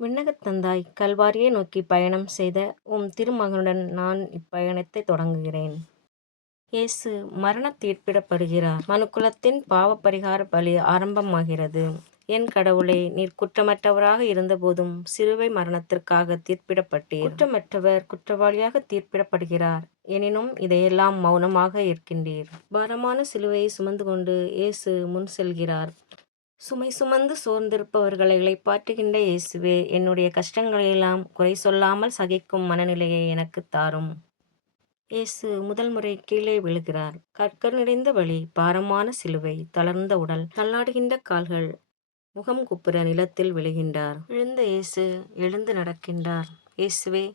விண்ணகத் தந்தாய், கல்வாரியை நோக்கி பயணம் செய்த உம் திருமகனுடன் நான் இப்பயணத்தை தொடங்குகிறேன். இயேசு மரணத் தீர்ப்பிடப்படுகிறார். மனுக்குலத்தின் பாவப் பரிகார பலி ஆரம்பமாகிறது. என் கடவுளே, நீர் குற்றமற்றவராக இருந்தபோதும் சிலுவை மரணத்திற்காக தீர்ப்பிடப்பட்டீர். குற்றமற்றவர் குற்றவாளியாக தீர்ப்பிடப்படுகிறார். எனினும் இதையெல்லாம் மௌனமாக ஏற்கின்றீர். பாரமான சிலுவையை சுமந்து கொண்டு இயேசு முன் செல்கிறார். சுமை சுமந்து சோர்ந்திருப்பவர்களை இளைப்பாற்றுகின்ற இயேசுவே, என்னுடைய கஷ்டங்களையெல்லாம் குறை சொல்லாமல் சகிக்கும் மனநிலையை எனக்குத் தாரும். இயேசு முதல் முறை கீழே விழுகிறார். கற்கள் நிறைந்த வழி, பாரமான சிலுவை, தளர்ந்த உடல், தள்ளாடுகின்ற கால்கள், முகம் குப்புற நிலத்தில் விழுகின்றார். விழுந்த இயேசு எழுந்து நடக்கின்றார். இயேசுவே,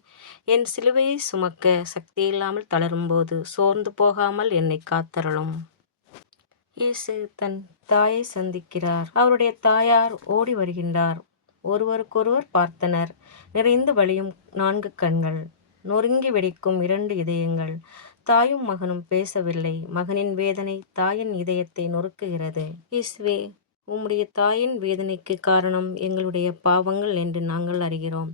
என் சிலுவையை சுமக்க சக்தியில்லாமல் தளரும்போது சோர்ந்து போகாமல் என்னை காத்தருளும். இயேசு தன் தாயை சந்திக்கிறார். அவருடைய தாயார் ஓடி வருகின்றார். ஒருவருக்கொருவர் பார்த்தனர். நிறைந்து வழியும் 4 கண்கள், நொறுங்கி வெடிக்கும் 2 இதயங்கள். தாயும் மகனும் பேசவில்லை. மகனின் வேதனை தாயின் இதயத்தை நொறுக்குகிறது. இயேசுவே, உம்முடைய தாயின் வேதனைக்கு காரணம் எங்களுடைய பாவங்கள் என்று நாங்கள் அறிகிறோம்.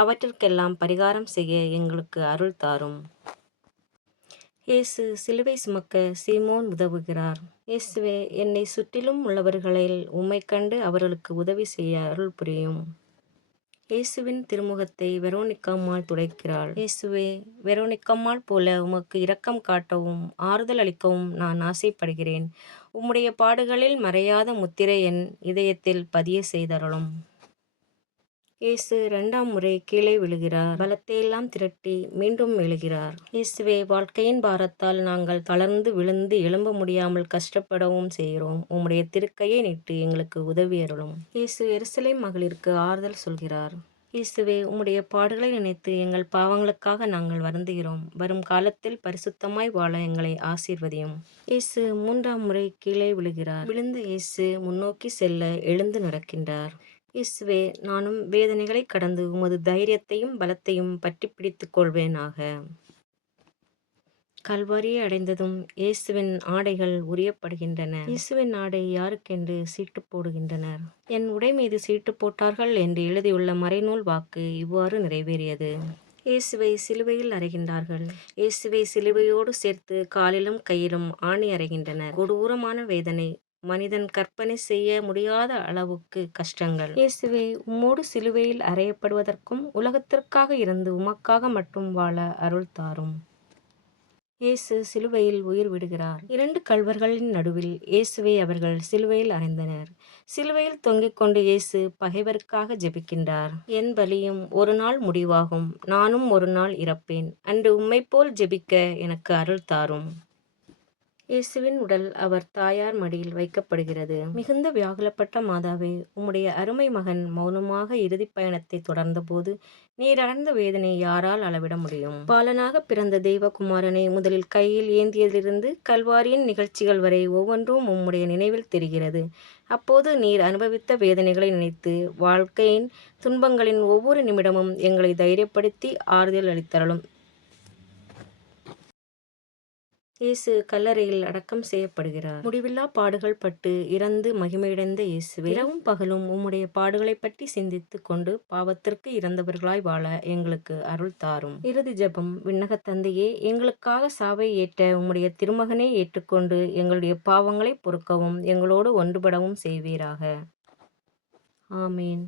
அவற்றிற்கெல்லாம் பரிகாரம் செய்ய எங்களுக்கு அருள் தாரும். இயேசு சிலுவை சுமக்க சீமோன் உதவுகிறார். இயேசுவே, என்னை சுற்றிலும் உள்ளவர்களில் உம்மைக் கண்டு அவர்களுக்கு உதவி செய்ய அருள் புரியும். இயேசுவின் திருமுகத்தை வெரோனிக்காம்மாள் துடைக்கிறாள். இயேசுவே, வெரோனிக்காம்மாள் போல உமக்கு இரக்கம் காட்டவும் ஆறுதல் அளிக்கவும் நான் ஆசைப்படுகிறேன். உம்முடைய பாடுகளில் மறையாத முத்திரை என் இதயத்தில் பதிய செய்தருளும். இயேசு 2ஆம் முறை கீழே விழுகிறார். பலத்தையெல்லாம் திரட்டி மீண்டும் எழுகிறார். இயேசுவே, வாழ்க்கையின் பாரத்தால் நாங்கள் தளர்ந்து விழுந்து எழும்ப முடியாமல் கஷ்டப்படவும் செய்கிறோம். உம்முடைய திருக்கையை நீட்டி எங்களுக்கு உதவி அருளும். இயேசு எருசலேம் மகளிருக்கு ஆறுதல் சொல்கிறார். இயேசுவே, உம்முடைய பாடுகளை நினைத்து எங்கள் பாவங்களுக்காக நாங்கள் வருந்துகிறோம். வரும் காலத்தில் பரிசுத்தமாய் வாழ எங்களை ஆசீர்வதியும். இயேசு 3ஆம் முறை கீழே விழுகிறார். விழுந்த இயேசு முன்னோக்கி செல்ல எழுந்து நடக்கின்றார். இயேசுவே, நானும் வேதனைகளை கடந்து உமது தைரியத்தையும் பலத்தையும் பற்றி பிடித்துக் கொள்வேனாக. கல்வாரியை அடைந்ததும் இயேசுவின் ஆடைகள் உரியப்படுகின்றன. இயேசுவின் ஆடை யாருக்கென்று சீட்டு போடுகின்றனர். என் உடை மீது சீட்டு போட்டார்கள் என்று எழுதியுள்ள மறைநூல் வாக்கு இவ்வாறு நிறைவேறியது. இயேசுவை சிலுவையில் அறைகின்றார்கள். இயேசுவை சிலுவையோடு சேர்த்து காலிலும் கையிலும் ஆணி அறைகின்றனர். கொடூரமான வேதனை, மனிதன் கற்பனை செய்ய முடியாத அளவுக்கு கஷ்டங்கள். இயேசுவே, உம்மோடு சிலுவையில் அறையப்படுவதற்கும் உலகத்திற்காக இருந்து உமக்காக மட்டும் வாழ அருள் தாரும். இயேசு சிலுவையில் உயிர் விடுகிறார். 2 கள்வர்களின் நடுவில் இயேசுவை அவர்கள் சிலுவையில் அறைந்தனர். சிலுவையில் தொங்கிக் கொண்டு இயேசு பகைவருக்காக ஜெபிக்கின்றார். என் பலியும் ஒரு நாள் முடிவாகும். நானும் ஒரு நாள் இறப்பேன். அன்று உம்மைப்போல் ஜெபிக்க எனக்கு அருள் தாரும். இயேசுவின் உடல் அவர் தாயார் மடியில் வைக்கப்படுகிறது. மிகுந்த வியாகுலப்பட்ட மாதாவே, உம்முடைய அருமை மகன் மௌனமாக இறுதிப் பயணத்தை தொடர்ந்தபோது நீர் அடைந்த வேதனை யாரால் அளவிட முடியும்? பாலனாக பிறந்த தெய்வகுமாரனை முதலில் கையில் ஏந்தியதிலிருந்து கல்வாரியின் நிகழ்ச்சிகள் வரை ஒவ்வொன்றும் உம்முடைய நினைவில் தெரிகிறது. அப்போது நீர் அனுபவித்த வேதனைகளை நினைத்து வாழ்க்கையின் துன்பங்களின் ஒவ்வொரு நிமிடமும் எங்களை தைரியப்படுத்தி ஆறுதல் அளித்தருளும். இயேசு கல்லறையில் அடக்கம் செய்யப்படுகிறார். முடிவில்லா பாடுகள் பட்டு இறந்து மகிமையடைந்த இயேசுவே, இரவும் பகலும் உம்முடைய பாடுகளைப் பற்றி சிந்தித்துக் கொண்டு பாவத்திற்கு இறந்தவர்களாய் வாழ எங்களுக்கு அருள் தாரும். இறுதி ஜெபம். விண்ணகத் தந்தையே, எங்களுக்காக சாவை ஏற்ற உம்முடைய திருமகனை ஏற்றுக்கொண்டு எங்களுடைய பாவங்களை பொறுக்கவும் எங்களோடு ஒன்றுபடவும் செய்வீராக. ஆமேன்.